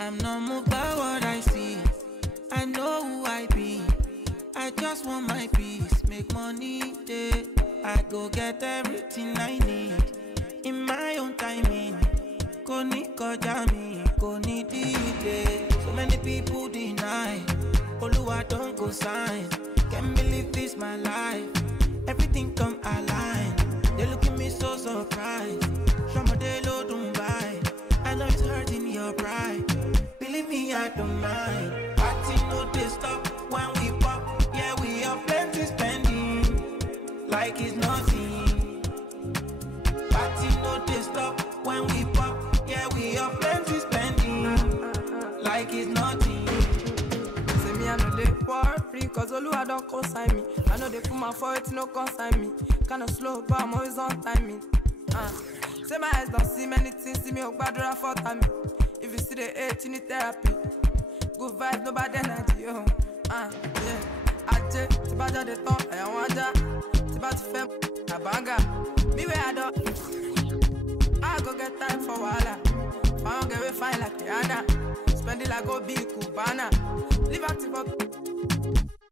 I'm not moved by what I see. I know who I be. I just want my peace, make money day. I go get everything I need in my own timing. Koni kojami, koni delay. So many people deny. Oluwa don't go sign. Can't believe this my life. Everything come align. They look at me so surprised. Shomode lo don't buy. I know it's hurting your pride. Believe me, I don't mind. Party no they stop when we pop. Yeah, we have plenty spending like it's nothing. Party no they stop when we pop. Yeah, we have plenty spending like it's nothing. Say me I know they for free, cause Oluwa don't consign me. I know they put my foot, no consign me. Kinda slow, but I'm always on timing. Say my eyes don't see many things, see me up bad for time. If you see the hate, you need therapy. Good vibes, no bad energy, yeah. Aje, tibaja de ton, I want ja. Tibaja fem, a banga. Me where I don't. I go get time for wala. If I don't get we fine like Rihanna. Spend it like go big Cubana. Live out for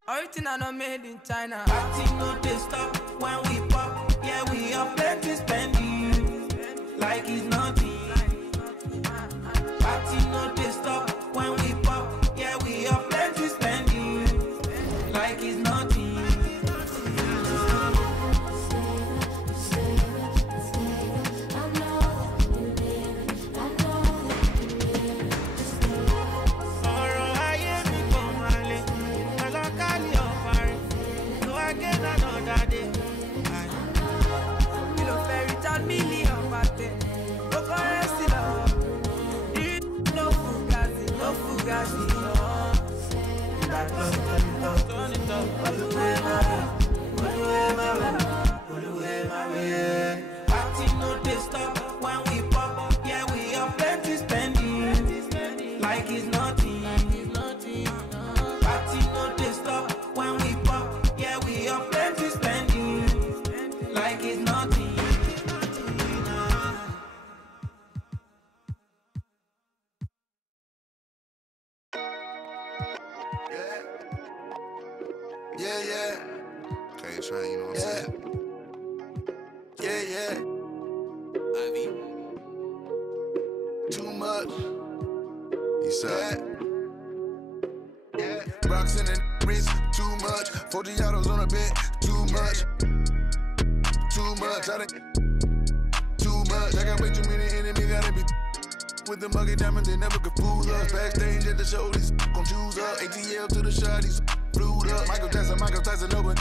original not made in China. Party no they stop when we pop. Yeah, we have plenty spending like it's nothing. Party no they stop when we pop. Yeah, we have plenty spending like it's nothing. Party no they stop when we pop. Yeah, we have plenty spending like it's nothing. Party no they stop when we pop. Yeah, we have plenty spending like it's nothing. Yeah. Can't train, you know what I'm saying? Yeah. Ivy. Too much. He said. Yeah. Rocks in the wrist, too much. 40 autos on a bed, too much. Too much. Too much. I got way too many enemies, gotta be. With the muggy diamonds, they never could fool us. Backstage at the show, these gon' choose up. ATL to the shot, these flued up. Michael Tyson, no one.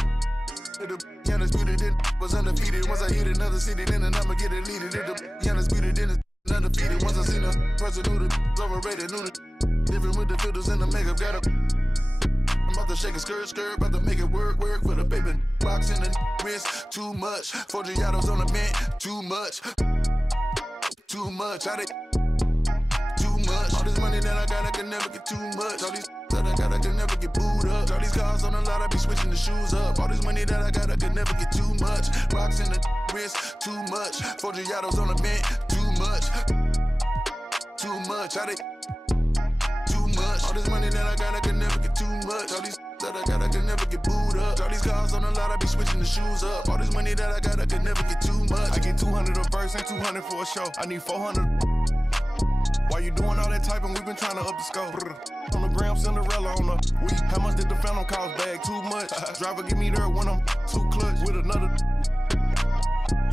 The undisputed, then was undefeated. Once I hit another city, then the number get deleted. The undisputed, then it's undefeated. Once I seen a person who the overrated, knew the different with the filters and the makeup. Got a. I'm about to shake a skirt, about to make it work for the paper. Box in the wrist, too much. 40 autos on the bench, too much. Too much. Too much. All this money that I got, I can never get too much. All these that I got, I can never get booed up. All these cars on the lot, I be switching the shoes up. All this money that I got, I can never get too much. Rocks in the wrist, too much. 40 autos on the bench, too much. Too much. Too much. All this money that I got, I can never get too much. All these that I got, I can never get booed up. All these cars on the lot, I be switching the shoes up. All this money that I got, I can never get too much. I get 200 a verse and 200 for a show. I need 400. Why you doing all that typing? We been trying to up the scope. On the gram, Cinderella on the week. How much did the phantom cost? Bag too much. Driver get me there when I'm too clutch with another.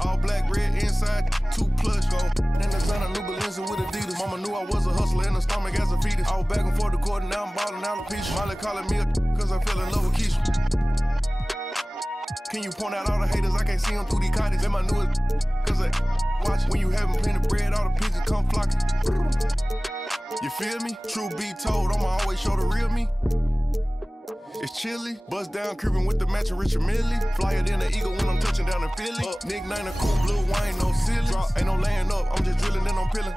All black, red inside, too plush. Go. Then the son of New Balenci with Adidas. Mama knew I was a hustler in the stomach as a fetus. I was back and forth to court and now I'm ballin' alopecia. Molly calling me a cause I fell in love with Keisha. Can you point out all the haters? I can't see them through these cottage. Then my newest cause I watch when you having plenty of bread, all the pigeons come flocking. You feel me? True be told, I'ma always show the real me. It's chilly, bust down creeping with the matching Richard Millie. Flyer than an eagle when I'm touching down in Philly. Nickname a cool blue wine, no silly. Drop, ain't no laying up, I'm just drilling and I'm peeling.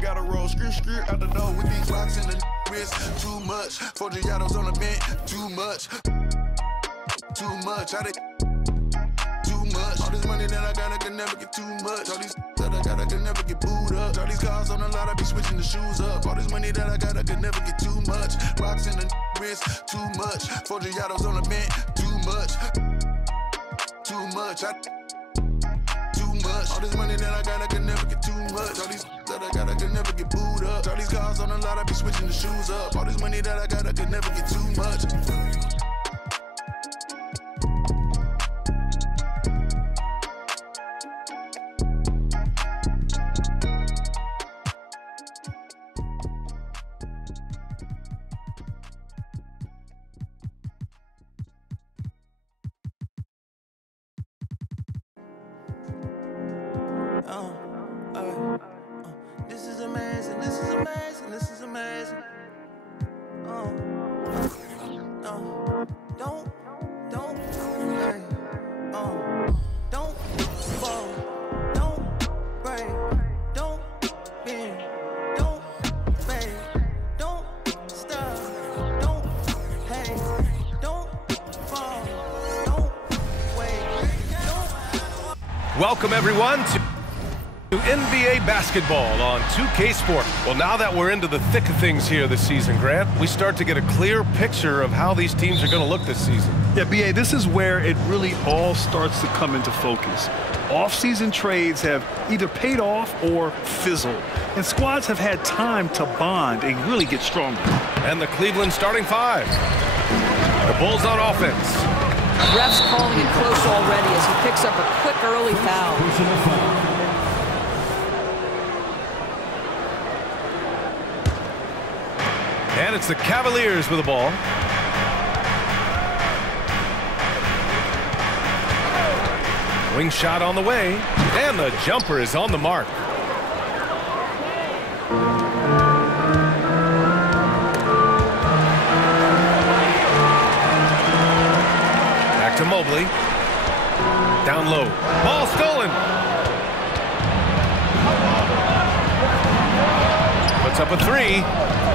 Gotta roll, skirt out the door with these rocks in the wrist. Too much, 40 autos on the bench, too much. Too much, too much. All this money that I got, I can can never get too much. All these that I got, I can never get booed up. All these cars on the lot, I be switching the shoes up. All this money that I got, I can never get too much. Rocks in the wrist, too much. 4 Giottos on the bench, too much. Too much. Too much. All this money that I got, I can never get too much. All these that I got, I can never get booed up. All these cars on the lot, I be switching the shoes up. All this money that I got, I can never get too much. This is amazing, this is amazing, this is amazing. Don't fall, don't break, don't bend, don't fade, don't stop, don't hate, don't fall, don't wait, don't. Welcome everyone to NBA basketball on 2K Sport. Well, now that we're into the thick of things here this season, Grant, we start to get a clear picture of how these teams are going to look this season. Yeah, B.A., this is where it really all starts to come into focus. Off-season trades have either paid off or fizzled, and squads have had time to bond and really get stronger. And the Cleveland starting five. The Bulls on offense. Refs calling it close already as he picks up a quick early foul. And it's the Cavaliers with the ball. Wing shot on the way, and the jumper is on the mark. Back to Mobley. Down low. Ball stolen. Puts up a three,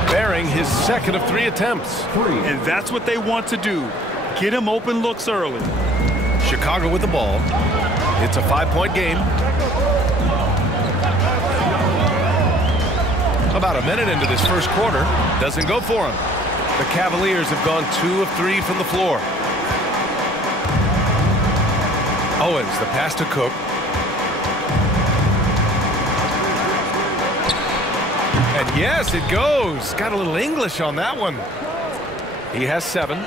bearing his second of 3 attempts. And that's what they want to do. Get him open looks early. Chicago with the ball. It's a 5-point game. About a minute into this first quarter. Doesn't go for him. The Cavaliers have gone 2 of 3 from the floor. Owens, the pass to Cook. And yes, it goes. Got a little English on that one. He has 7.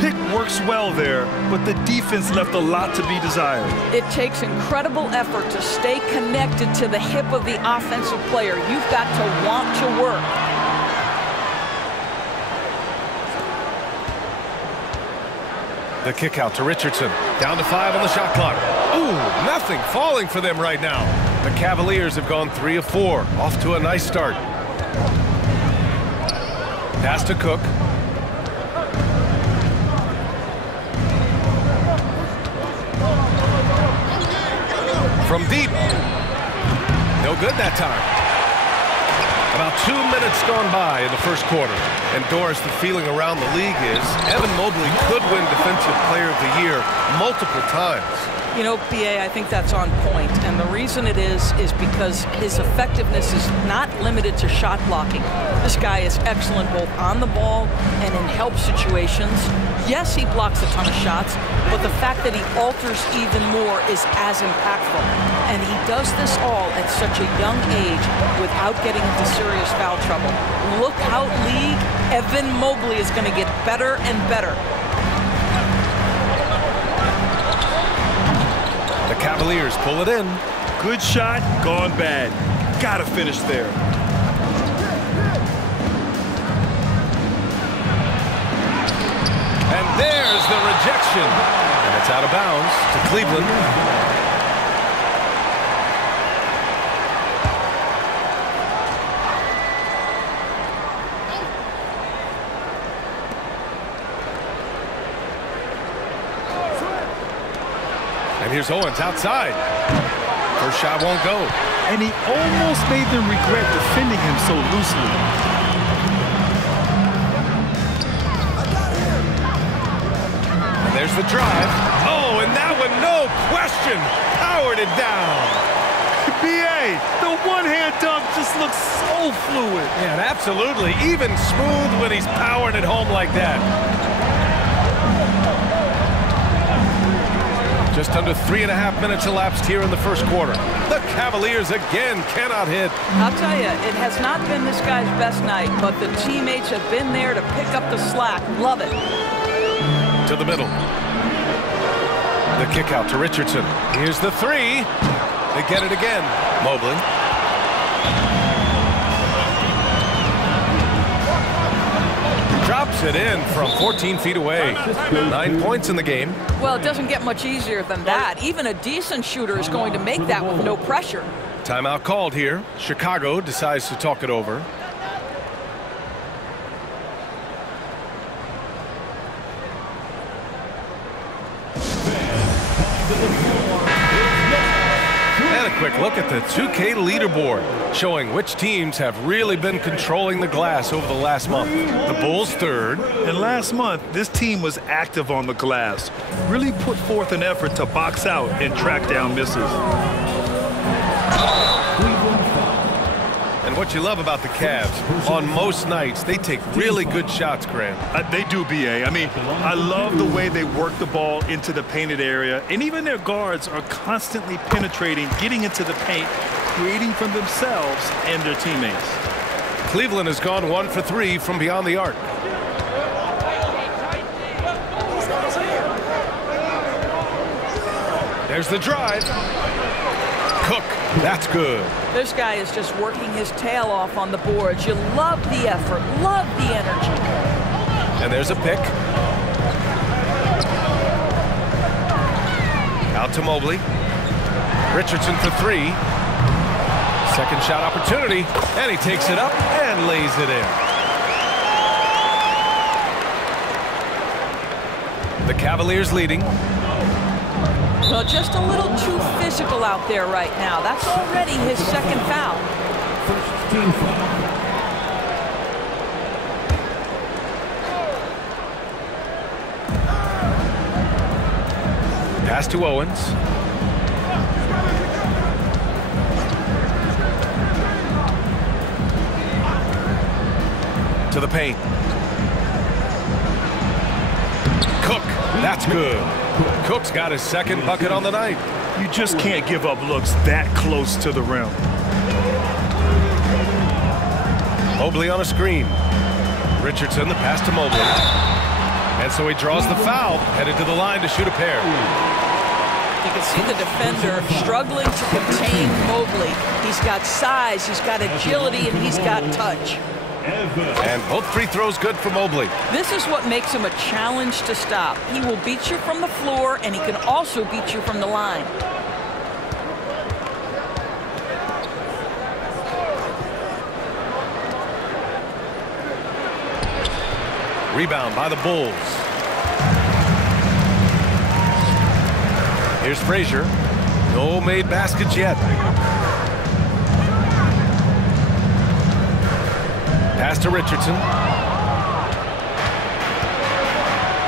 Pick works well there, but the defense left a lot to be desired. It takes incredible effort to stay connected to the hip of the offensive player. You've got to want to work. The kick out to Richardson. Down to 5 on the shot clock. Ooh, nothing falling for them right now. The Cavaliers have gone 3 of 4. Off to a nice start. Pass to Cook. From deep. No good that time. About 2 minutes gone by in the first quarter. And Doris, the feeling around the league is Evan Mobley could win Defensive Player of the Year multiple times. You know, BA, I think that's on point. And the reason it is because his effectiveness is not limited to shot blocking. This guy is excellent both on the ball and in help situations. Yes, he blocks a ton of shots, but the fact that he alters even more is as impactful. And he does this all at such a young age without getting into serious foul trouble. Look out, league. Evan Mobley is going to get better and better. The Cavaliers pull it in. Good shot, gone bad. Gotta finish there. And there's the rejection. And it's out of bounds to Cleveland. And here's Owens outside. First shot won't go. And he almost made them regret defending him so loosely. And there's the drive. Oh, and that one, no question. Power powered it down. B.A., the one-hand dunk just looks so fluid. Yeah, and absolutely. Even smooth when he's powering it home like that. Just under 3.5 minutes elapsed here in the first quarter. The Cavaliers again cannot hit. I'll tell you, it has not been this guy's best night, but the teammates have been there to pick up the slack. Love it. To the middle. The kick out to Richardson. Here's the three. They get it again. Mobley. Drops it in from 14 feet away. 9 points in the game. Well, it doesn't get much easier than that. Even a decent shooter is going to make that with no pressure. Timeout called here. Chicago decides to talk it over. And a quick look at the 2K leaderboard, showing which teams have really been controlling the glass over the last month. The Bulls third. And last month, this team was active on the glass, really put forth an effort to box out and track down misses. And what you love about the Cavs, on most nights, they take really good shots, Grant. They do, B.A. I mean, I love the way they work the ball into the painted area, and even their guards are constantly penetrating, getting into the paint, creating for themselves and their teammates. Cleveland has gone 1 for 3 from beyond the arc. There's the drive. Cook, that's good. This guy is just working his tail off on the boards. You love the effort, love the energy. And there's a pick. Out to Mobley. Richardson for three. Second shot opportunity, and he takes it up and lays it in. The Cavaliers leading. Well, just a little too physical out there right now. That's already his second foul. First team foul. Pass to Owens. To the paint. Cook, that's good. Cook's got his second bucket on the night. You just can't give up looks that close to the rim. Mobley on a screen. Richardson, the pass to Mobley. And so he draws the foul, headed to the line to shoot a pair. You can see the defender struggling to contain Mobley. He's got size, he's got agility, and he's got touch. And both free throws good for Mobley. This is what makes him a challenge to stop. He will beat you from the floor, and he can also beat you from the line. Rebound by the Bulls. Here's Frazier. No made baskets yet. Pass to Richardson.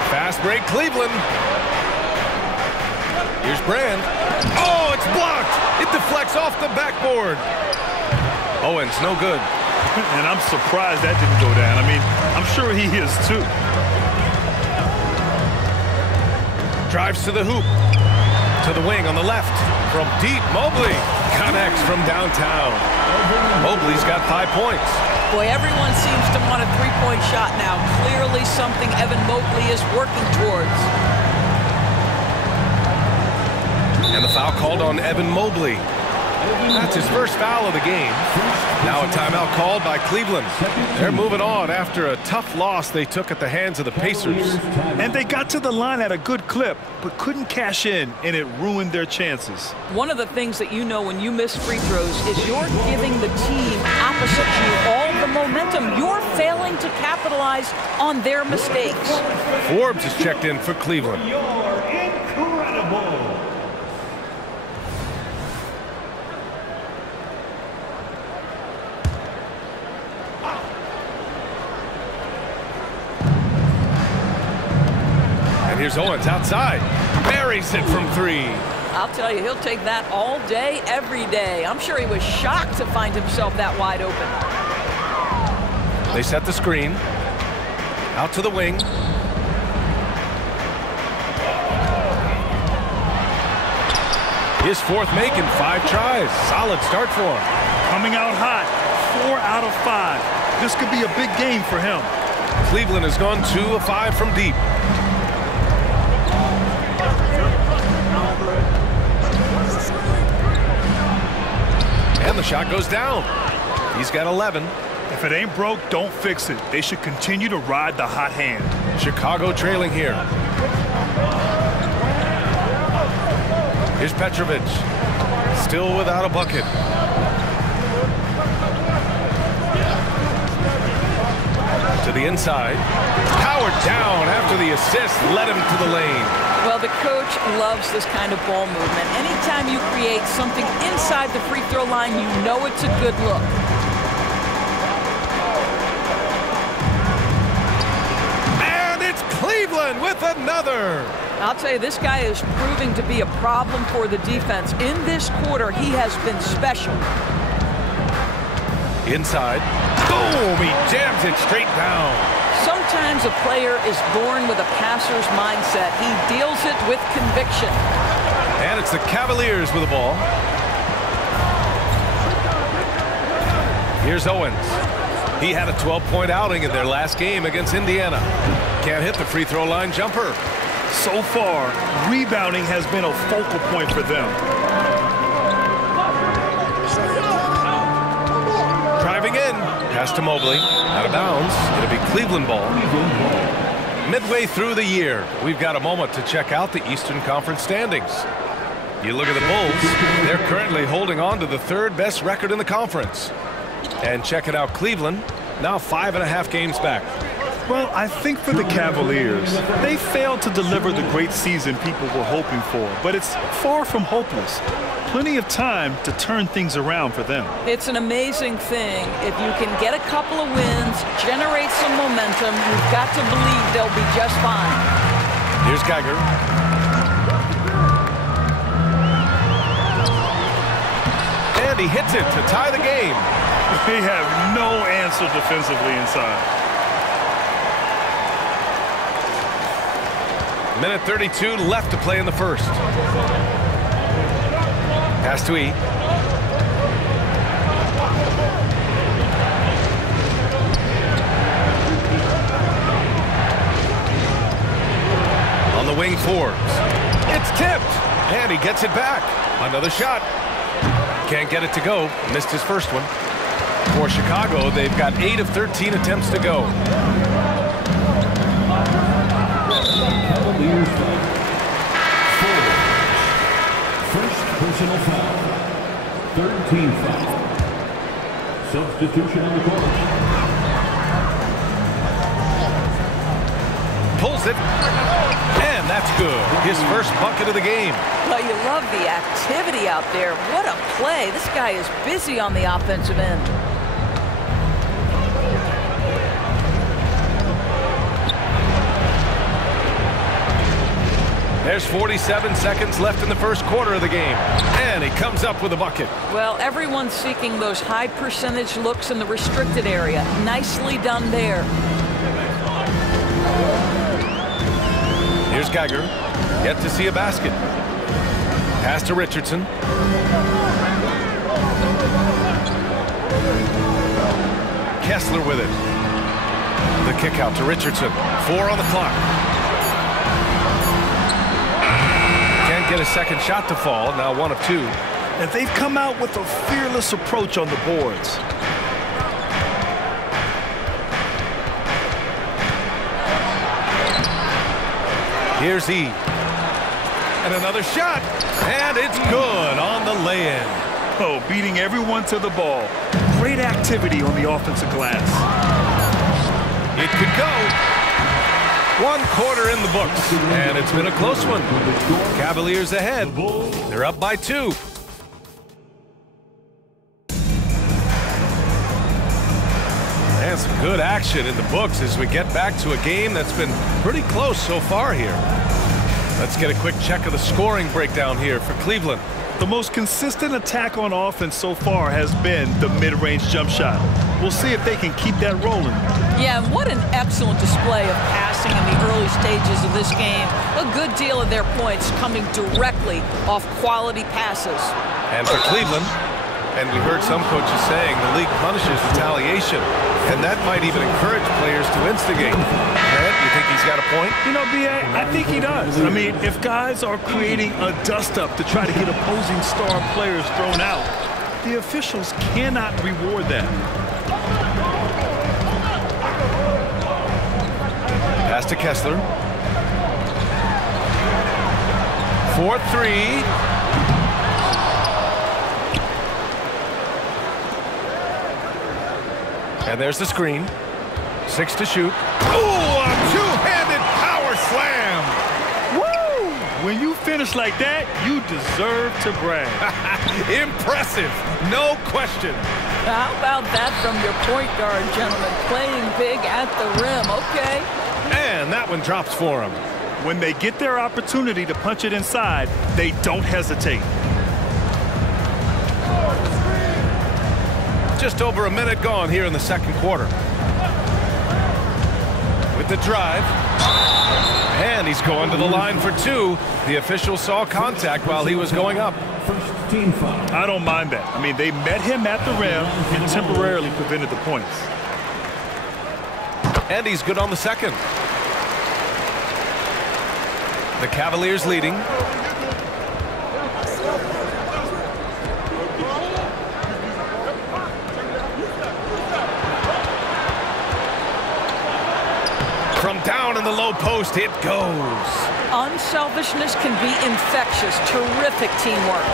Fast break, Cleveland. Here's Brand. Oh, it's blocked. It deflects off the backboard. Owens, no good. And I'm surprised that didn't go down. I mean, I'm sure he is too. Drives to the hoop. To the wing on the left. From deep, Mobley connects from downtown. Mobley's got 5 points. Boy, everyone seems to want a three-point shot now. Clearly something Evan Mobley is working towards. And the foul called on Evan Mobley. That's his first foul of the game. Now a timeout called by Cleveland. They're moving on after a tough loss they took at the hands of the Pacers. And they got to the line at a good clip, but couldn't cash in, and it ruined their chances. One of the things that you know when you miss free throws is you're giving the team opposite you all the momentum. You're failing to capitalize on their mistakes. Forbes is checked in for Cleveland. You're incredible. And here's Owens outside. Buries it from three. I'll tell you, he'll take that all day, every day. I'm sure he was shocked to find himself that wide open. They set the screen. Out to the wing. His fourth make in 5 tries. Solid start for him. Coming out hot, 4 out of 5. This could be a big game for him. Cleveland has gone 2 of 5 from deep. And the shot goes down. He's got 11. If it ain't broke, don't fix it. They should continue to ride the hot hand. Chicago trailing here. Here's Petrovic. Still without a bucket. To the inside. Powered down after the assist led him to the lane. Well, the coach loves this kind of ball movement. Anytime you create something inside the free throw line, you know it's a good look. And it's Cleveland with another. I'll tell you, this guy is proving to be a problem for the defense. In this quarter, he has been special. Inside. Boom! He jams it straight down. Sometimes a player is born with a passer's mindset. He deals it with conviction. And it's the Cavaliers with the ball. Here's Owens. He had a 12-point outing in their last game against Indiana. Can't hit the free throw line jumper. So far, rebounding has been a focal point for them. Driving in. Pass to Mobley. Out of bounds. It'll be Cleveland ball. Midway through the year, we've got a moment to check out the Eastern Conference standings. You look at the Bulls. They're currently holding on to the 3rd best record in the conference. And checking out Cleveland, now 5.5 games back. Well, I think for the Cavaliers, they failed to deliver the great season people were hoping for, but it's far from hopeless. Plenty of time to turn things around for them. It's an amazing thing. If you can get a couple of wins, generate some momentum, you've got to believe they'll be just fine. Here's Geiger. And he hits it to tie the game. They have no answer defensively inside. Minute 32 left to play in the first. Pass to E. On the wing, Forbes. It's tipped, and he gets it back. Another shot. Can't get it to go. Missed his first one. For Chicago, they've got 8 of 13 attempts to go. Cavaliers foul. First personal foul. 3rd team foul. Substitution on the court. Pulls it. And that's good. His first bucket of the game. Well, you love the activity out there. What a play. This guy is busy on the offensive end. There's 47 seconds left in the first quarter of the game. And he comes up with a bucket. Well, everyone's seeking those high percentage looks in the restricted area. Nicely done there. Here's Geiger. Yet to see a basket. Pass to Richardson. Kessler with it. The kick out to Richardson. 4 on the clock. Can't get a second shot to fall. Now 1 of 2. And they've come out with a fearless approach on the boards. Here's E. And another shot. And it's good on the lay-in. Oh, beating everyone to the ball. Great activity on the offensive glass. It could go. 1 quarter in the books. And it's been a close one. Cavaliers ahead. They're up by 2. And some good action in the books as we get back to a game that's been pretty close so far here. Let's get a quick check of the scoring breakdown here for Cleveland. The most consistent attack on offense so far has been the mid-range jump shot. We'll see if they can keep that rolling. Yeah, and what an excellent display of passing in the early stages of this game. A good deal of their points coming directly off quality passes. And for Cleveland, and we heard some coaches saying the league punishes retaliation, and that might even encourage players to instigate. Ed, you think he's got a point? You know, B.A., I think he does. I mean, if guys are creating a dust-up to try to get opposing star players thrown out, the officials cannot reward that. Pass to Kessler. 4-3. And there's the screen. 6 to shoot. Oh, a two-handed power slam. Woo! When you finish like that, you deserve to brag. Impressive, no question. How about that from your point guard, gentlemen? Playing big at the rim, okay. And that one drops for him. When they get their opportunity to punch it inside, they don't hesitate. Just over a minute gone here in the second quarter. With the drive. And he's going to the line for 2. The official saw contact while he was going up. First team foul. I don't mind that. I mean, they met him at the rim and temporarily prevented the points. And he's good on the second. The Cavaliers leading. From down in the low post, it goes. Unselfishness can be infectious. Terrific teamwork.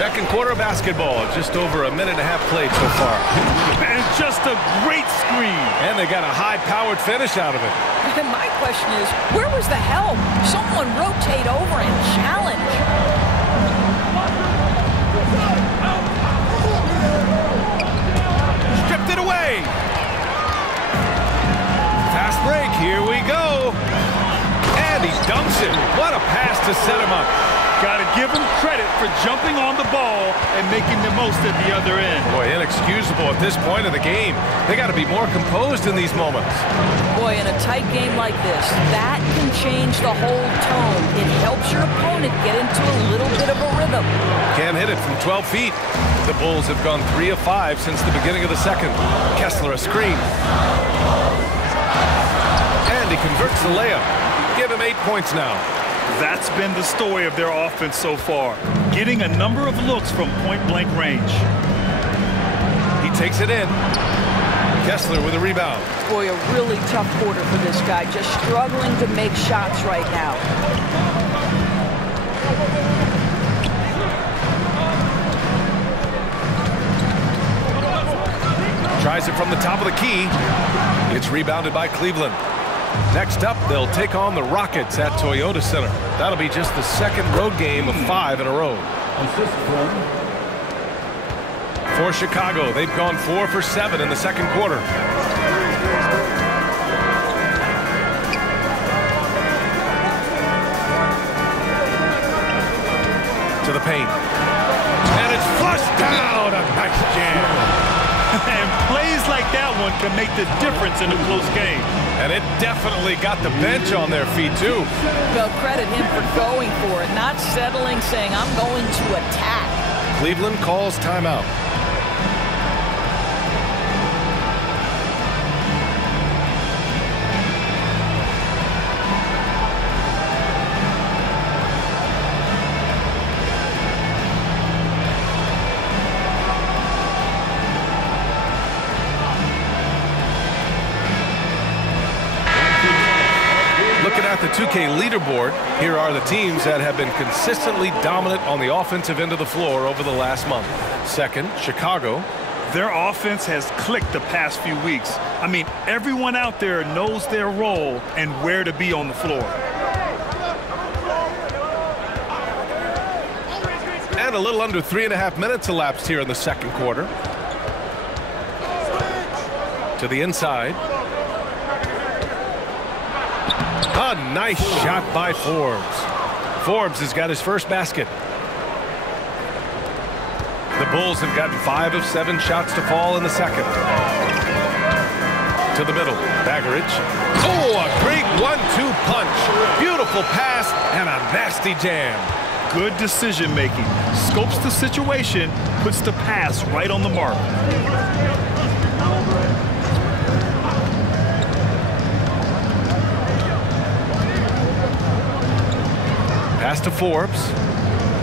Second quarter basketball, just over a minute and a half played so far. And just a great screen. And they got a high-powered finish out of it. And my question is, where was the help? Someone rotate over and challenge. Stripped it away. Fast break, here we go. And he dunks it. What a pass to set him up. Got to give him credit for jumping on the ball and making the most at the other end. Boy, inexcusable at this point of the game. They got to be more composed in these moments. Boy, in a tight game like this, that can change the whole tone. It helps your opponent get into a little bit of a rhythm. Can't hit it from 12 feet. The Bulls have gone 3 of 5 since the beginning of the second. Kessler a screen. And he converts the layup. Give him 8 points now. That's been the story of their offense so far, getting a number of looks from point-blank range. He takes it in. Kessler with a rebound. Boy, a really tough quarter for this guy, just struggling to make shots right now. Tries it from the top of the key. It's rebounded by Cleveland. Next up, they'll take on the Rockets at Toyota Center. That'll be just the second road game of 5 in a row. Assist from For Chicago, they've gone 4 for 7 in the second quarter. To the paint. And it's flushed down. A nice jam. And plays like that one can make the difference in a close game. And it definitely got the bench on their feet, too. Well, credit him for going for it, not settling, saying, I'm going to attack. Cleveland calls timeout. Looking at the 2K leaderboard, here are the teams that have been consistently dominant on the offensive end of the floor over the last month. Second, Chicago. Their offense has clicked the past few weeks. I mean, everyone out there knows their role and where to be on the floor. And a little under 3.5 minutes elapsed here in the second quarter. To the inside. A nice shot by Forbes. Forbes has got his first basket. The Bulls have gotten 5 of 7 shots to fall in the second. To the middle, Bagaric. Oh, a great 1-2 punch. Beautiful pass and a nasty jam. Good decision making. Scopes the situation, puts the pass right on the mark. Pass to Forbes.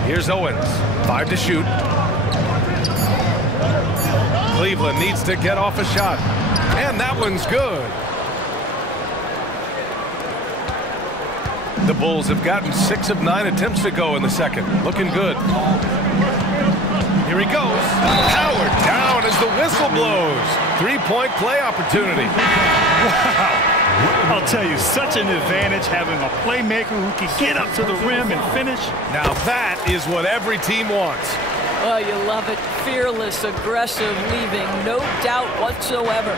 Here's Owens. 5 to shoot. Cleveland needs to get off a shot. And that one's good. The Bulls have gotten 6 of 9 attempts to go in the second. Looking good. Here he goes. Powered down as the whistle blows. 3-point play opportunity. Wow. I'll tell you, such an advantage having a playmaker who can get up to the rim and finish. Now that is what every team wants. Oh, you love it. Fearless, aggressive, leaving no doubt whatsoever.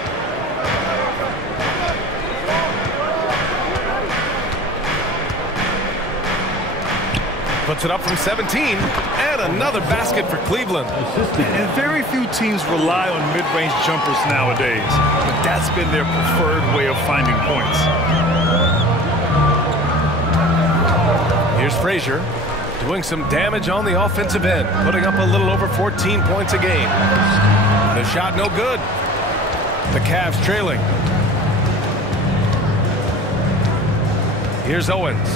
Puts it up from 17, and another basket for Cleveland. And very few teams rely on mid-range jumpers nowadays, but that's been their preferred way of finding points. Here's Frazier doing some damage on the offensive end, putting up a little over 14 points a game. The shot no good. The Cavs trailing. Here's Owens.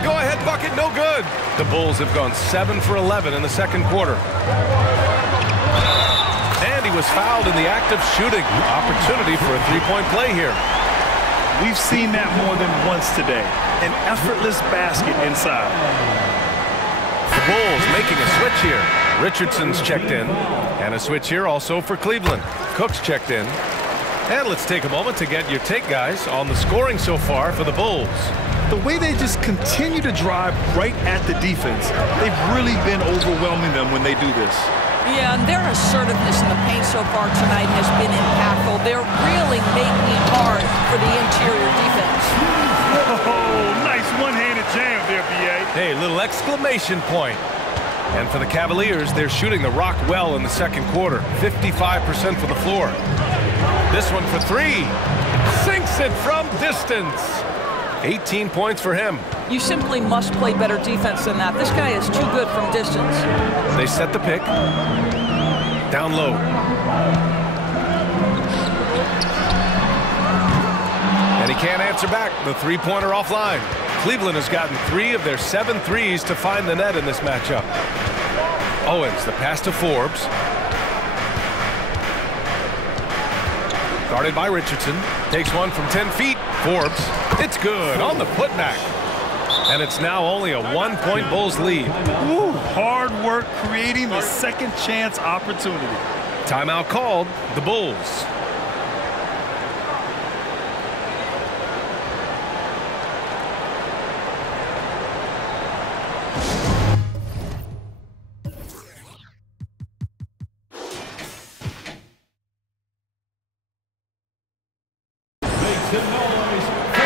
Go-ahead bucket, no good. The Bulls have gone 7 for 11 in the second quarter. And he was fouled in the act of shooting. Opportunity for a 3-point play here. We've seen that more than once today. An effortless basket inside. The Bulls making a switch here. Richardson's checked in. And a switch here also for Cleveland. Cook's checked in. And let's take a moment to get your take, guys, on the scoring so far for the Bulls. The way they just continue to drive right at the defense, they've really been overwhelming them when they do this. Yeah, and their assertiveness in the paint so far tonight has been impactful. They're really making it hard for the interior defense. Oh, nice one-handed jam there, B.A. Hey, little exclamation point. And for the Cavaliers, they're shooting the rock well in the second quarter. 55% from the floor. This one for 3. Sinks it from distance. 18 points for him. You simply must play better defense than that. This guy is too good from distance. They set the pick. Down low. And he can't answer back. The 3-pointer offline. Cleveland has gotten 3 of their 7 threes to find the net in this matchup. Owens, the pass to Forbes. Guarded by Richardson. Takes one from 10 feet. Forbes. It's good on the putback. And it's now only a 1-point Bulls lead. Ooh, hard work creating the second chance opportunity. Timeout called. The Bulls.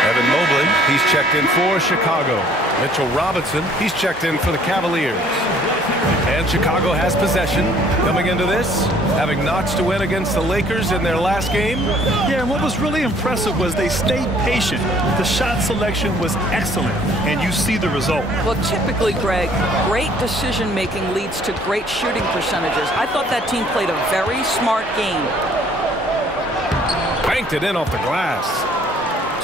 Evan Mobley, he's checked in for Chicago. Mitchell Robinson, he's checked in for the Cavaliers. And Chicago has possession coming into this, having notched a win against the Lakers in their last game. Yeah, and what was really impressive was they stayed patient. The shot selection was excellent, and you see the result. Well, typically, Greg, great decision-making leads to great shooting percentages. I thought that team played a very smart game. Banked it in off the glass.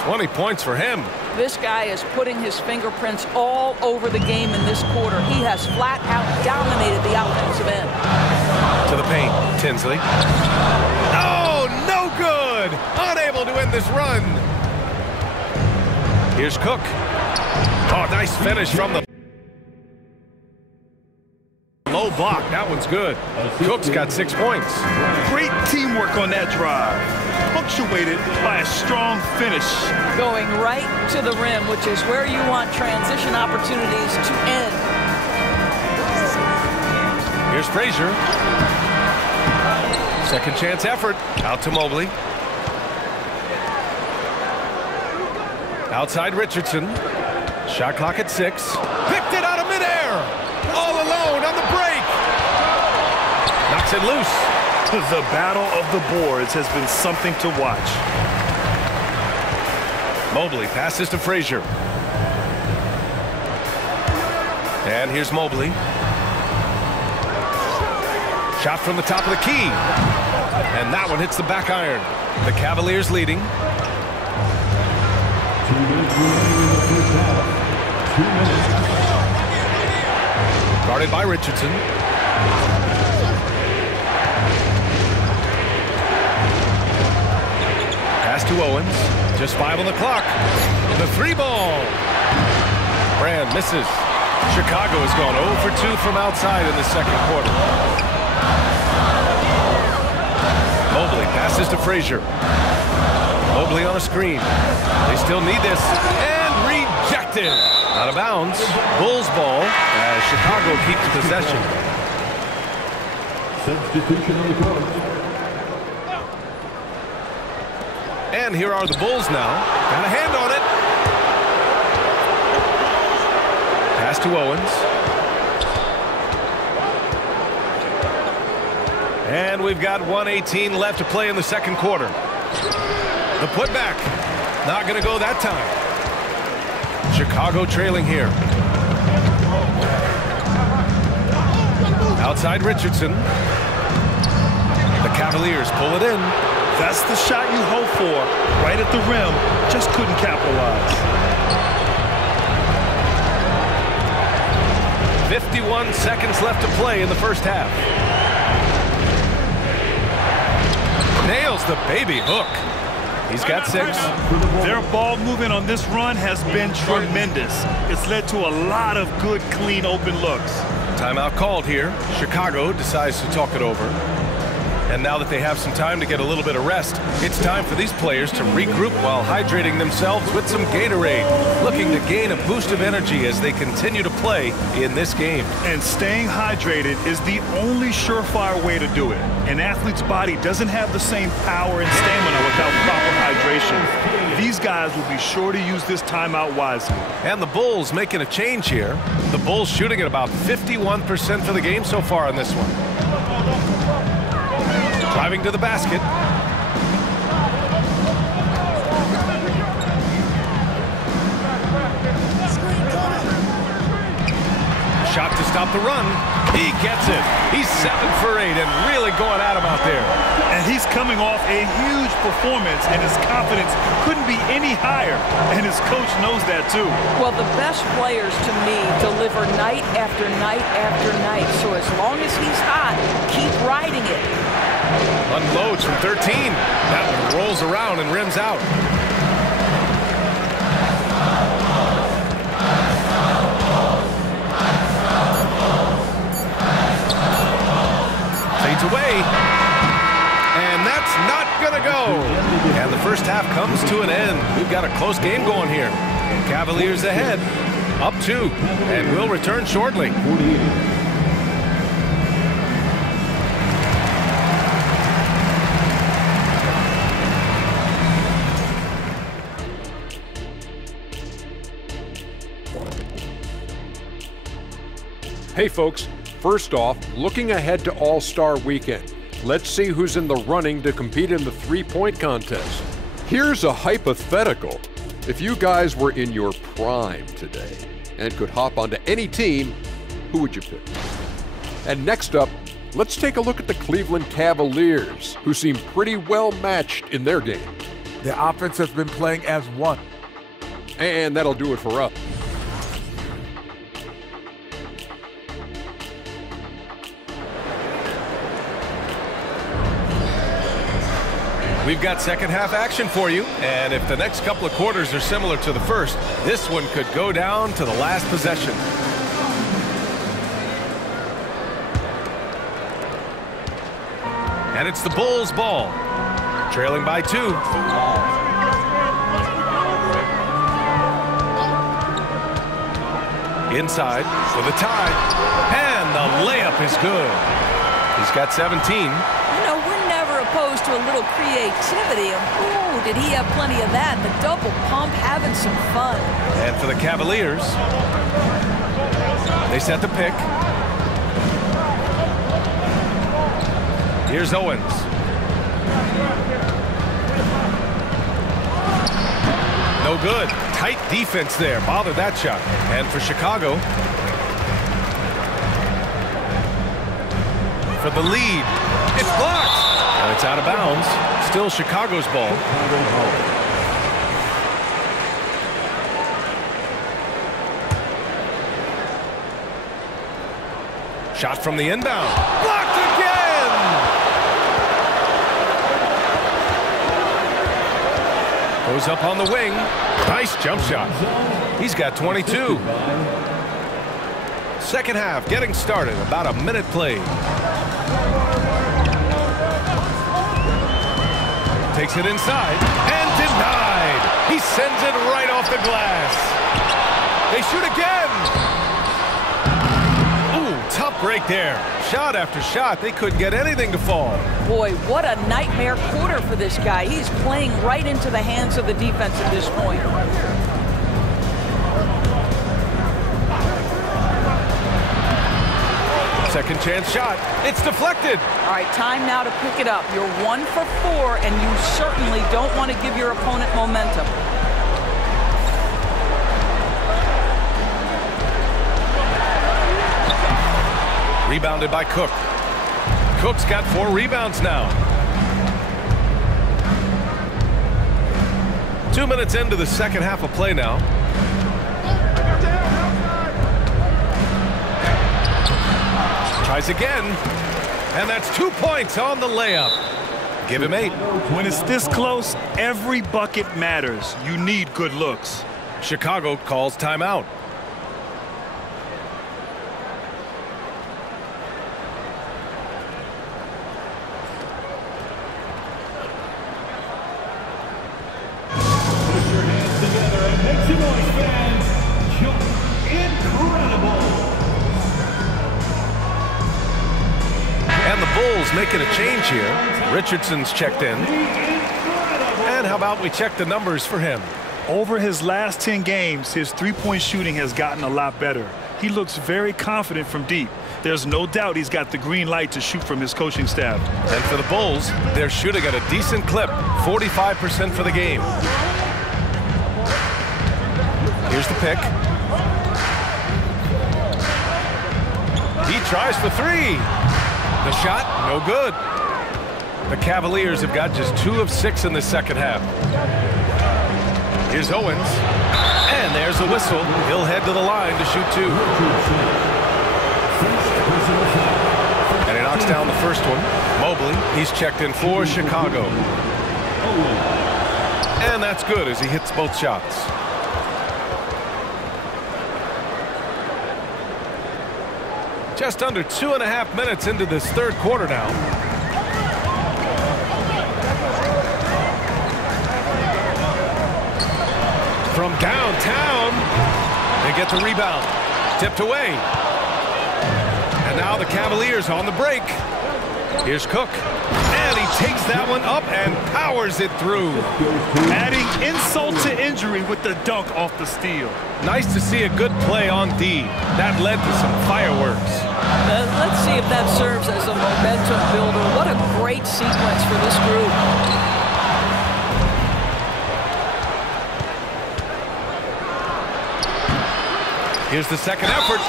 20 points for him. This guy is putting his fingerprints all over the game in this quarter. He has flat out dominated the offensive end. To the paint, Tinsley. Oh, no good! Unable to end this run. Here's Cook. Oh, nice finish from the low block. That one's good. Cook's got 6 points. Great teamwork on that drive. Punctuated by a strong finish. Going right to the rim, which is where you want transition opportunities to end. Here's Frazier. Second chance effort. Out to Mobley. Outside Richardson. Shot clock at 6. Picked it out of midair. All alone on the break. Knocks it loose. The battle of the boards has been something to watch. Mobley passes to Frazier. And here's Mobley. Shot from the top of the key. And that one hits the back iron. The Cavaliers leading. 2 minutes remaining in the first half. 2 minutes. Guarded by Richardson. Pass to Owens. Just 5 on the clock. The 3-ball. Brand misses. Chicago has gone 0 for 2 from outside in the second quarter. Mobley passes to Frazier. Mobley on a screen. They still need this. And rejected. Out of bounds. Bulls ball as Chicago keeps possession. Substitution on the court. And here are the Bulls now. Got a hand on it. Pass to Owens. And we've got 1:18 left to play in the second quarter. The putback. Not going to go that time. Chicago trailing here. Outside Richardson. The Cavaliers pull it in. That's the shot you hope for. Right at the rim. Just couldn't capitalize. 51 seconds left to play in the first half. Nails the baby hook. He's got 6. Their ball movement on this run has been tremendous. It's led to a lot of good, clean, open looks. Timeout called here. Chicago decides to talk it over. And now that they have some time to get a little bit of rest, it's time for these players to regroup while hydrating themselves with some Gatorade, looking to gain a boost of energy as they continue to play in this game. And staying hydrated is the only surefire way to do it. An athlete's body doesn't have the same power and stamina without proper hydration. These guys will be sure to use this timeout wisely. And the Bulls making a change here. The Bulls shooting at about 51% for the game so far on this one. Driving to the basket. Shot to stop the run. He gets it. He's 7 for 8 and really going at him out there. And he's coming off a huge performance, and his confidence couldn't be any higher. And his coach knows that too. Well, the best players to me deliver night after night after night. So as long as he's hot, keep riding it. Unloads from 13. That one rolls around and rims out. Fades away. And that's not going to go. And the first half comes to an end. We've got a close game going here. Cavaliers ahead. Up 2. And we'll return shortly. 48. Hey folks, first off, looking ahead to All-Star Weekend. Let's see who's in the running to compete in the three-point contest. Here's a hypothetical. If you guys were in your prime today and could hop onto any team, who would you pick? And next up, let's take a look at the Cleveland Cavaliers, who seem pretty well matched in their game. The offense has been playing as one. And that'll do it for us. We've got second half action for you, and if the next couple of quarters are similar to the first, this one could go down to the last possession. And it's the Bulls' ball, trailing by 2. Inside for the tie, and the layup is good. He's got 17. You know, we're never goes to a little creativity. Ooh, did he have plenty of that? The double pump, having some fun. And for the Cavaliers, they set the pick. Here's Owens. No good. Tight defense there. Bothered that shot. And for Chicago, for the lead, it's blocked. And it's out of bounds. Still Chicago's ball. Shot from the inbound. Blocked again! Goes up on the wing. Nice jump shot. He's got 22. Second half getting started. About a minute played. Takes it inside and denied. He sends it right off the glass. They shoot again. Ooh, tough break there. Shot after shot. They couldn't get anything to fall. Boy, what a nightmare quarter for this guy. He's playing right into the hands of the defense at this point. Second chance shot. It's deflected. All right, time now to pick it up. You're 1 for 4, and you certainly don't want to give your opponent momentum. Rebounded by Cook. Cook's got 4 rebounds now. 2 minutes into the second half of play now. Tries again, and that's 2 points on the layup. Give him 8. When it's this close, every bucket matters. You need good looks. Chicago calls timeout. Put your hands together and make some noise, fans. Incredible. And the Bulls making a change here. Richardson's checked in. And how about we check the numbers for him? Over his last 10 games, his three-point shooting has gotten a lot better. He looks very confident from deep. There's no doubt he's got the green light to shoot from his coaching staff. And for the Bulls, they're shooting at a decent clip, 45% for the game. Here's the pick. He tries for 3. The shot, no good. The Cavaliers have got just 2 of 6 in the second half. Here's Owens. And there's the whistle. He'll head to the line to shoot 2. And he knocks down the first one. Mobley, he's checked in for Chicago. And that's good as he hits both shots. Just under 2.5 minutes into this third quarter now. From downtown, they get the rebound. Tipped away. And now the Cavaliers on the break. Here's Cook. And he takes that one up and powers it through. Adding insult to injury with the dunk off the steal. Nice to see a good play on D. That led to some fireworks. Let's see if that serves as a momentum builder. What a great sequence for this group. Here's the second effort.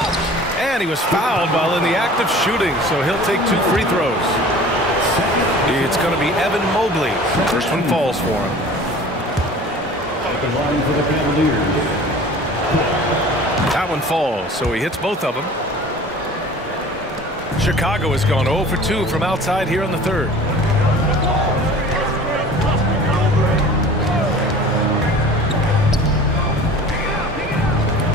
And he was fouled while in the act of shooting, so he'll take 2 free throws. It's going to be Evan Mobley. First one falls for him. At the line for the Cavaliers. That one falls, so he hits both of them. Chicago has gone 0 for 2 from outside here in the third.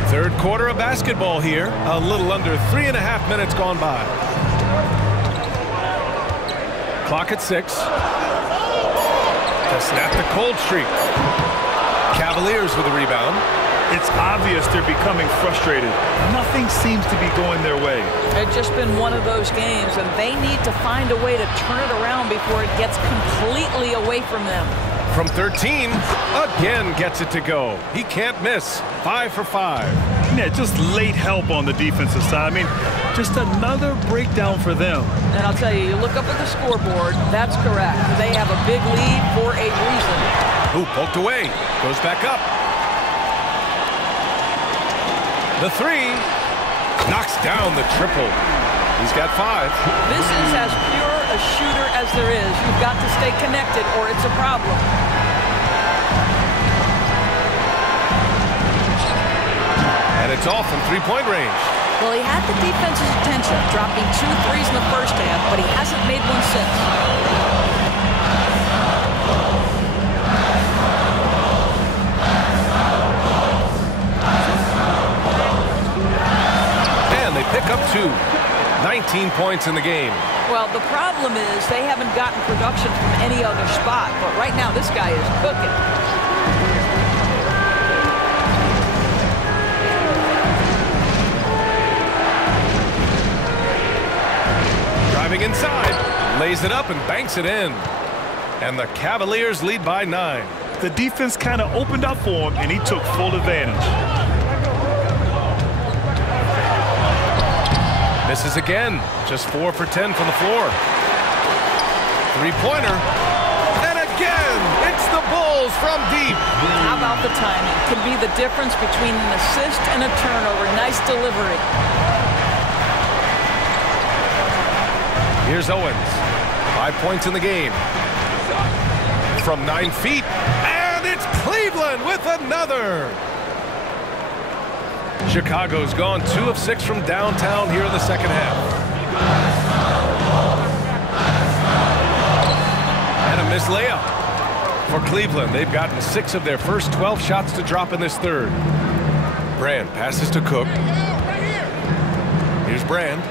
Third quarter of basketball here. A little under 3.5 minutes gone by. Clock at 6. To snap the cold streak. Cavaliers with a rebound. It's obvious they're becoming frustrated. Nothing seems to be going their way. It's just been one of those games, and they need to find a way to turn it around before it gets completely away from them. From 13, again gets it to go. He can't miss. 5 for 5. Yeah, just late help on the defensive side. I mean, just another breakdown for them. And I'll tell you, you look up at the scoreboard, that's correct. They have a big lead for a reason. Ooh, poked away. Goes back up. The 3 knocks down the triple. He's got 5. This is as pure a shooter as there is. You've got to stay connected or it's a problem. And it's off from three-point range. Well, he had the defense's attention, dropping 2 threes in the first half, but he hasn't made one since. And they pick up 2. 19 points in the game. Well, the problem is they haven't gotten production from any other spot, but right now this guy is cooking. Driving inside, lays it up and banks it in. And the Cavaliers lead by 9. The defense kind of opened up for him, and he took full advantage. Misses again. Just 4 for 10 from the floor. Three-pointer. And again, it's the Bulls from deep. How about the timing? Could be the difference between an assist and a turnover. Nice delivery. Here's Owens. 5 points in the game. From 9 feet. And it's Cleveland with another. Chicago's gone 2 of 6 from downtown here in the second half. And a missed layup for Cleveland. They've gotten 6 of their first 12 shots to drop in this third. Brand passes to Cook. Here's Brand.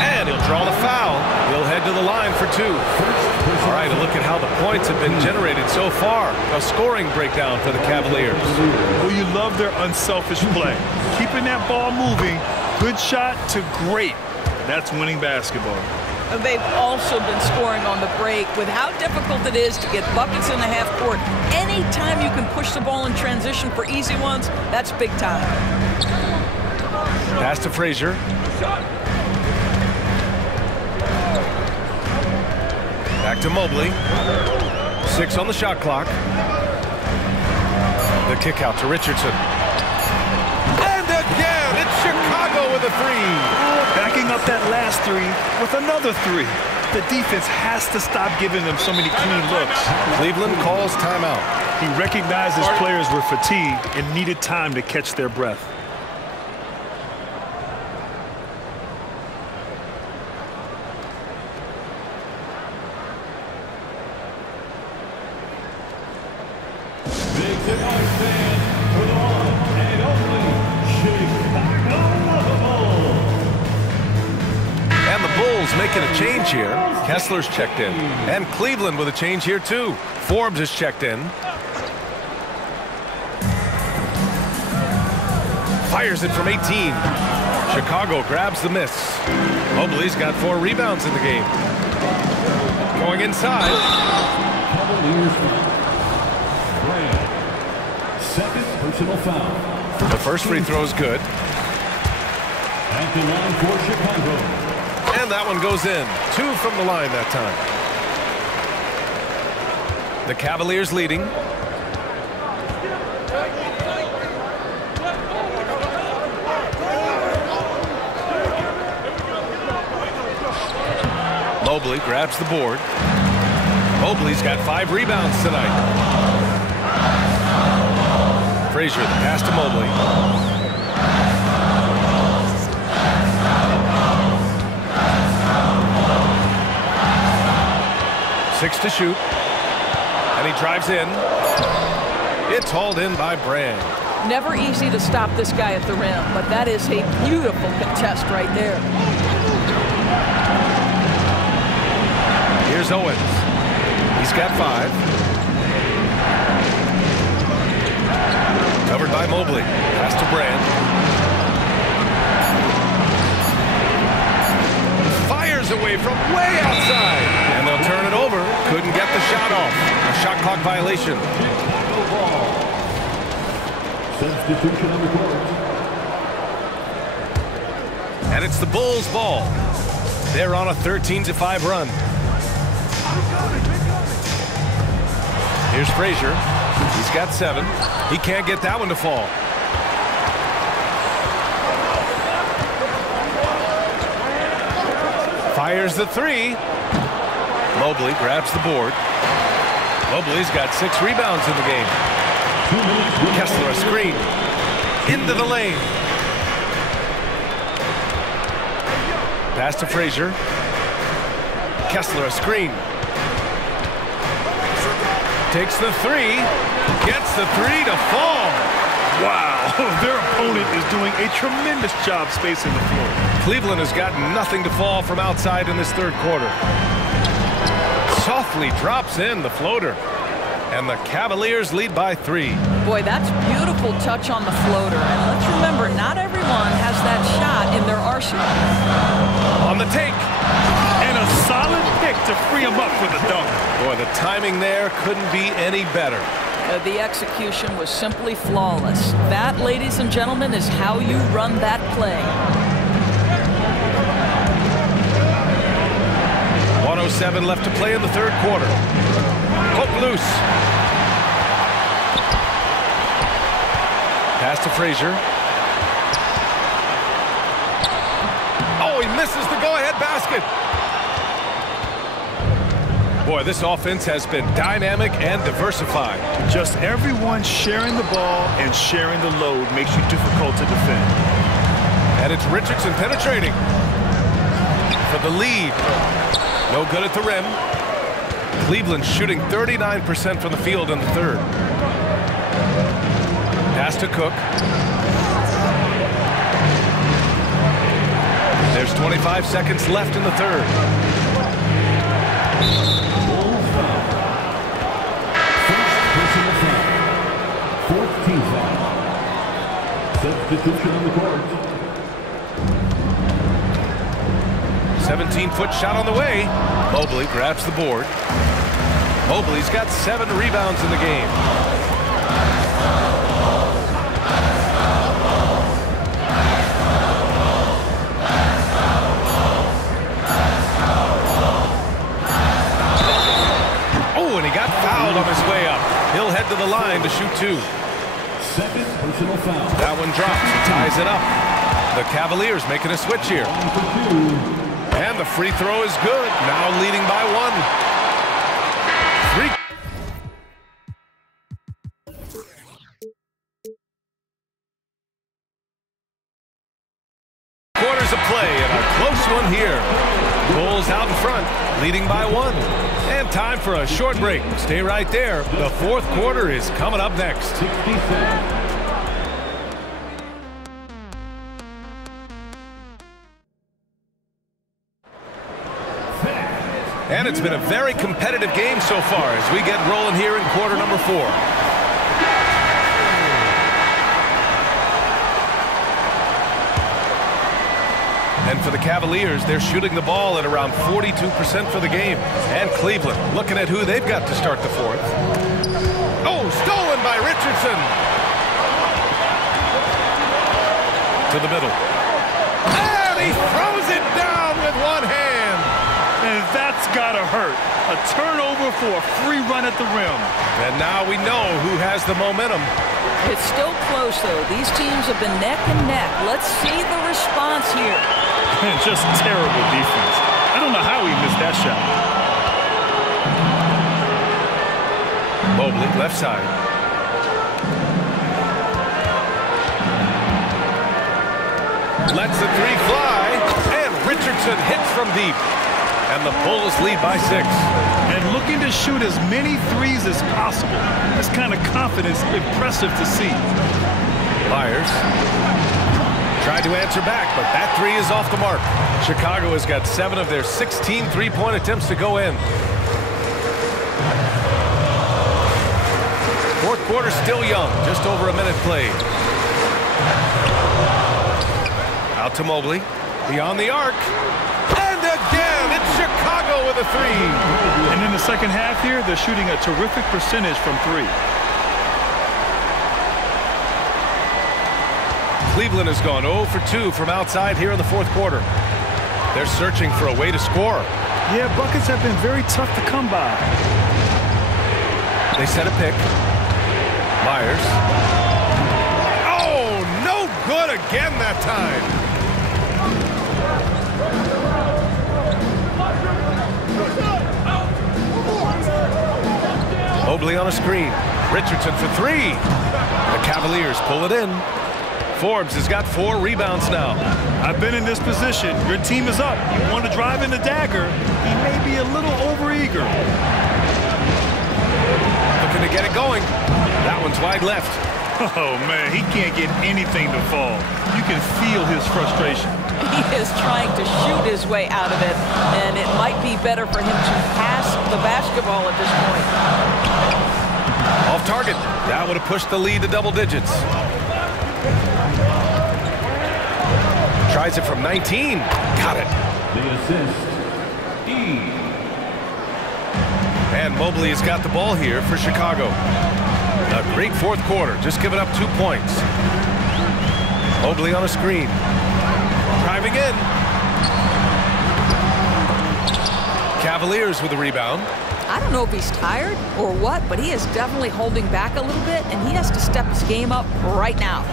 And he'll draw the foul. He'll head to the line for 2. All right, a look at how the points have been generated so far. A scoring breakdown for the Cavaliers. Well, you love their unselfish play. Keeping that ball moving, good shot to great. That's winning basketball. And they've also been scoring on the break. With how difficult it is to get buckets in the half court, anytime you can push the ball in transition for easy ones, that's big time. Pass to Frazier. Back to Mobley. 6 on the shot clock. The kick out to Richardson. And again, it's Chicago with a 3. Backing up that last 3 with another 3. The defense has to stop giving them so many clean looks. Cleveland calls timeout. He recognized his players were fatigued and needed time to catch their breath. Making a change here. Kessler's checked in. And Cleveland with a change here too. Forbes is checked in. Fires it from 18. Chicago grabs the miss. Mobley's got 4 rebounds in the game. Going inside. Second personal foul. The first free throw is good. At the line for Chicago. And that one goes in. 2 from the line that time. The Cavaliers leading. Mobley grabs the board. Mobley's got 5 rebounds tonight. Frazier, the pass to Mobley. 6 to shoot. And he drives in. It's hauled in by Brand. Never easy to stop this guy at the rim, but that is a beautiful contest right there. Here's Owens. He's got 5. covered by Mobley. Pass to Brand. Fires away from way outside. And they'll turn it over. Couldn't get the shot off. A shot clock violation. Substitution on the court. And it's the Bulls' ball. They're on a 13-5 run. Here's Frazier. He's got 7. He can't get that one to fall. Fires the 3. Mobley grabs the board. Mobley's got 6 rebounds in the game. Kessler a screen. Into the lane. Pass to Frazier. Kessler a screen. Takes the 3. Gets the 3 to fall. Wow, their opponent is doing a tremendous job spacing the floor. Cleveland has got nothing to fall from outside in this third quarter. Softly drops in the floater. And the Cavaliers lead by 3. Boy, that's beautiful touch on the floater. And let's remember, not everyone has that shot in their arsenal. On the take. And a solid pick to free him up for the dunk. Boy, the timing there couldn't be any better. The execution was simply flawless. That, ladies and gentlemen, is how you run that play. 1:07 left to play in the third quarter. Hook loose. Pass to Frazier. Oh, he misses the go-ahead basket. Boy, this offense has been dynamic and diversified. Just everyone sharing the ball and sharing the load makes you difficult to defend. And it's Richardson penetrating for the lead. No good at the rim. Cleveland shooting 39% from the field in the third. Pass to Cook. There's 25 seconds left in the third. Fourth team foul. Substitution on the court. 17-foot shot on the way. Mobley grabs the board. Mobley's got 7 rebounds in the game. Oh, and he got fouled on his way up. He'll head to the line to shoot 2. Second personal foul. That one drops. He ties it up. The Cavaliers making a switch here. And the free throw is good. Now leading by 1. 3 quarters of play and a close one here. Bulls out in front, leading by 1. And time for a short break. Stay right there. The fourth quarter is coming up next. 67. And it's been a very competitive game so far as we get rolling here in quarter number 4. And for the Cavaliers, they're shooting the ball at around 42% for the game. And Cleveland looking at who they've got to start the fourth. Oh, stolen by Richardson. To the middle. And he throws it down with one hand. And that's gotta hurt. A turnover for a free run at the rim. And now we know who has the momentum. It's still close, though. These teams have been neck and neck. Let's see the response here. Just terrible defense. I don't know how he missed that shot. Mobley, left side. Lets the 3 fly. And Richardson hits from deep. And the Bulls lead by 6. And looking to shoot as many threes as possible. This kind of confidence, impressive to see. Myers tried to answer back, but that 3 is off the mark. Chicago has got 7 of their 16 three-point attempts to go in. Fourth quarter still young, just over a minute played. Out to Mobley, beyond the arc. And again, it's Chicago with a three. And in the second half here, they're shooting a terrific percentage from three. Cleveland has gone 0 for 2 from outside here in the fourth quarter. They're searching for a way to score. Yeah, buckets have been very tough to come by. They set a pick. Myers. Oh, no good again that time. Mobley on a screen. Richardson for three. The Cavaliers pull it in. Forbes has got 4 rebounds now. I've been in this position. Your team is up. You want to drive in the dagger. He may be a little overeager. Looking to get it going. That one's wide left. Oh, man, he can't get anything to fall. You can feel his frustration. He is trying to shoot his way out of it, and it might be better for him to pass the basketball at this point. Off target. That would have pushed the lead to double digits. Tries it from 19. Got it. The assist, E. And Mobley has got the ball here for Chicago. A great fourth quarter, just giving up 2 points. Mobley on a screen. Driving in. Cavaliers with a rebound. I don't know if he's tired or what, but he is definitely holding back a little bit, and he has to step his game up right now.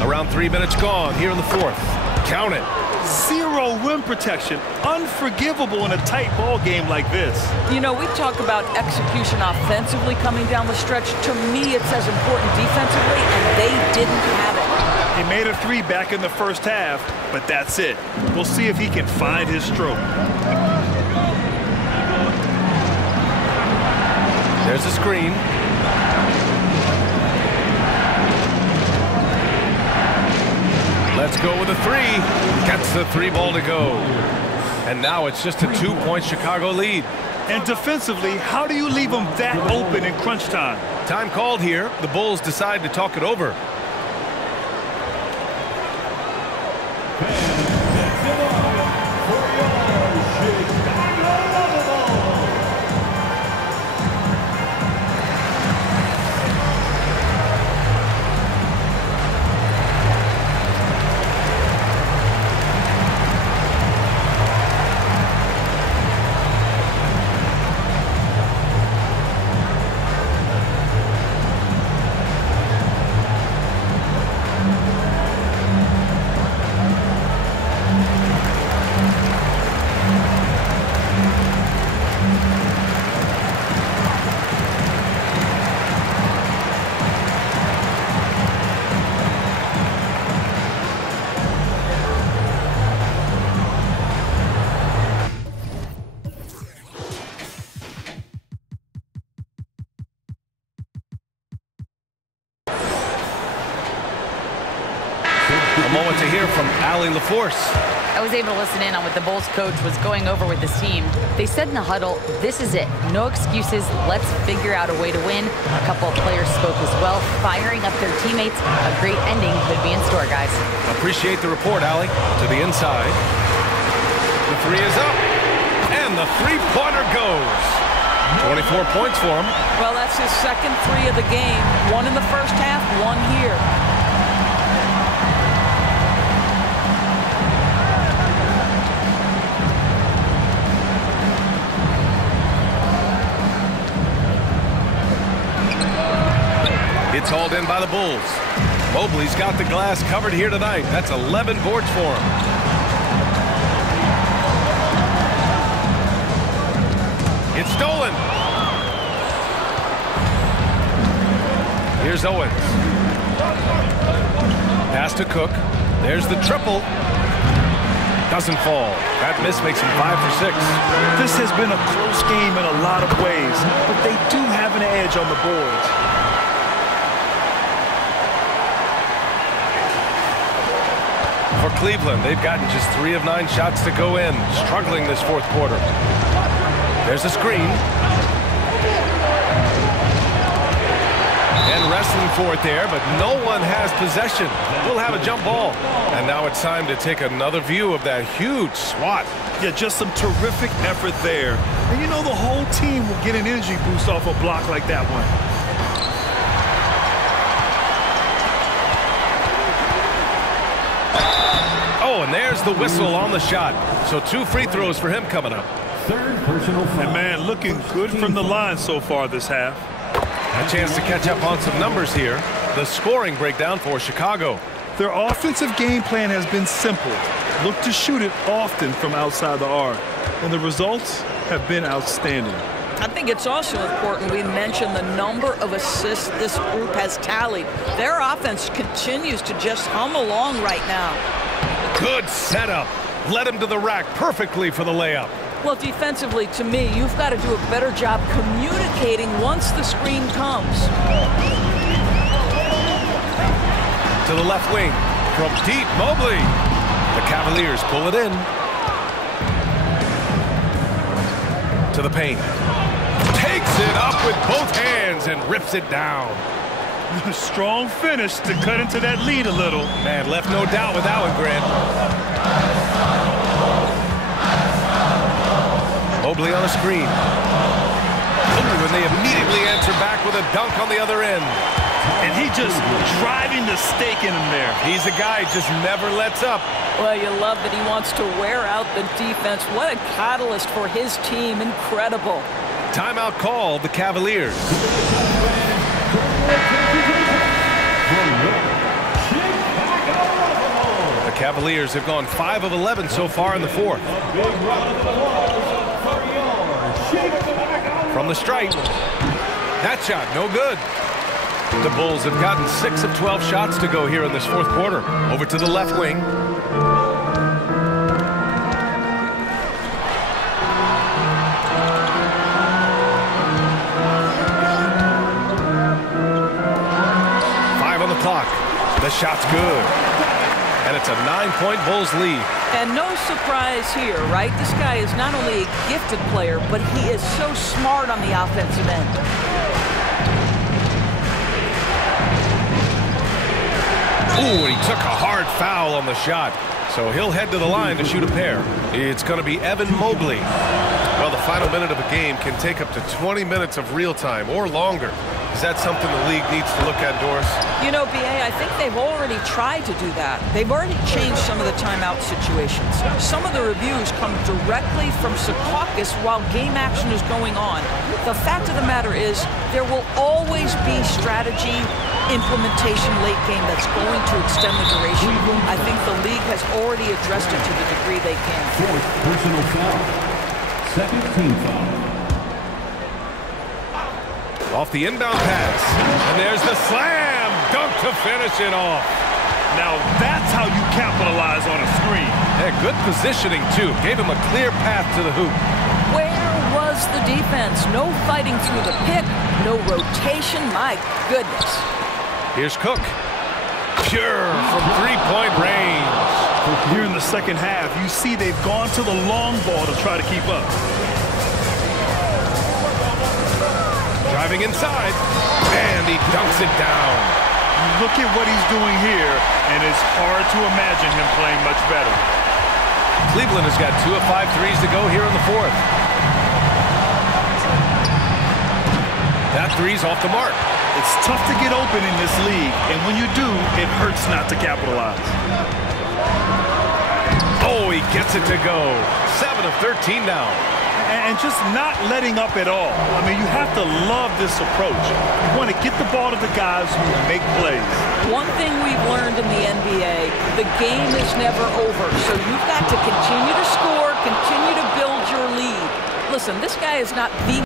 Around 3 minutes gone here in the fourth. Count it. 0 rim protection. Unforgivable in a tight ball game like this. You know, we talk about execution offensively coming down the stretch. To me, it's as important defensively, and they didn't have it. He made a 3 back in the first half, but that's it. We'll see if he can find his stroke. There's a screen. Let's go with a 3. Gets the 3 ball to go. And now it's just a 2-point Chicago lead. And defensively, how do you leave them that open in crunch time? Time called here. The Bulls decide to talk it over. A moment to hear from Allie LaForce. I was able to listen in on what the Bulls coach was going over with his team. They said in the huddle, this is it. No excuses. Let's figure out a way to win. A couple of players spoke as well, firing up their teammates. A great ending could be in store, guys. Appreciate the report, Allie. To the inside. The 3 is up. And the 3-pointer goes. 24 points for him. Well, that's his second 3 of the game. 1 in the first half, 1 here. It's hauled in by the Bulls. Mobley's got the glass covered here tonight. That's 11 boards for him. It's stolen. Here's Owens. Pass to Cook. There's the triple. Doesn't fall. That miss makes him 5 for 6. This has been a close game in a lot of ways, but they do have an edge on the boards. For Cleveland, they've gotten just 3 of 9 shots to go in, struggling this fourth quarter. There's a screen. And wrestling for it there, but no one has possession. We'll have a jump ball. And now it's time to take another view of that huge swat. Yeah, just some terrific effort there. And you know the whole team will get an energy boost off a block like that one. Oh, and there's the whistle on the shot. So 2 free throws for him coming up. Third personal foul. And man, looking good from the line so far this half. A chance to catch up on some numbers here. The scoring breakdown for Chicago. Their offensive game plan has been simple. Look to shoot it often from outside the arc. And the results have been outstanding. I think it's also important we mention the number of assists this group has tallied. Their offense continues to just hum along right now. Good setup. Led him to the rack perfectly for the layup. Well, defensively, to me, you've got to do a better job communicating once the screen comes. To the left wing. From deep, Mobley. The Cavaliers pull it in. To the paint. Takes it up with both hands and rips it down. Strong finish to cut into that lead a little. Man, left no doubt with that one, Grant. Mobley on the screen. Ooh, and they immediately answer back with a dunk on the other end. And he just driving the stake in him there. He's a guy who just never lets up. Well, you love that he wants to wear out the defense. What a catalyst for his team. Incredible. Timeout called, the Cavaliers. The Cavaliers have gone 5 of 11 so far in the fourth. From the stripe. That shot, no good. The Bulls have gotten 6 of 12 shots to go here in this fourth quarter. Over to the left wing. Clock. The shot's good. And it's a 9-point Bulls lead. And no surprise here, right? This guy is not only a gifted player, but he is so smart on the offensive end. Ooh, he took a hard foul on the shot. So he'll head to the line to shoot a pair. It's going to be Evan Mobley. Well, the final minute of a game can take up to 20 minutes of real time or longer. Is that something the league needs to look at, Doris? You know, B.A., I think they've already tried to do that. They've already changed some of the timeout situations. Some of the reviews come directly from Secaucus while game action is going on. The fact of the matter is there will always be strategy implementation late game that's going to extend the duration. I think the league has already addressed it to the degree they can. Fourth personal foul. Second team foul. Off the inbound pass. And there's the slam dunk to finish it off. Now that's how you capitalize on a screen. Yeah, good positioning, too. Gave him a clear path to the hoop. Where was the defense? No fighting through the pick. No rotation. My goodness. Here's Cook. Pure from three-point range. Here in the second half, you see they've gone to the long ball to try to keep up. Driving inside, and he dunks it down. Look at what he's doing here, and it's hard to imagine him playing much better. Cleveland has got 2 of 5 threes to go here in the fourth. That three's off the mark. It's tough to get open in this league, and when you do, it hurts not to capitalize. Oh, he gets it to go. 7 of 13 now. And just not letting up at all. I mean, you have to love this approach. You want to get the ball to the guys who make plays. One thing we've learned in the NBA, the game is never over. So you've got to continue to score, continue to build your lead. Listen, this guy is not the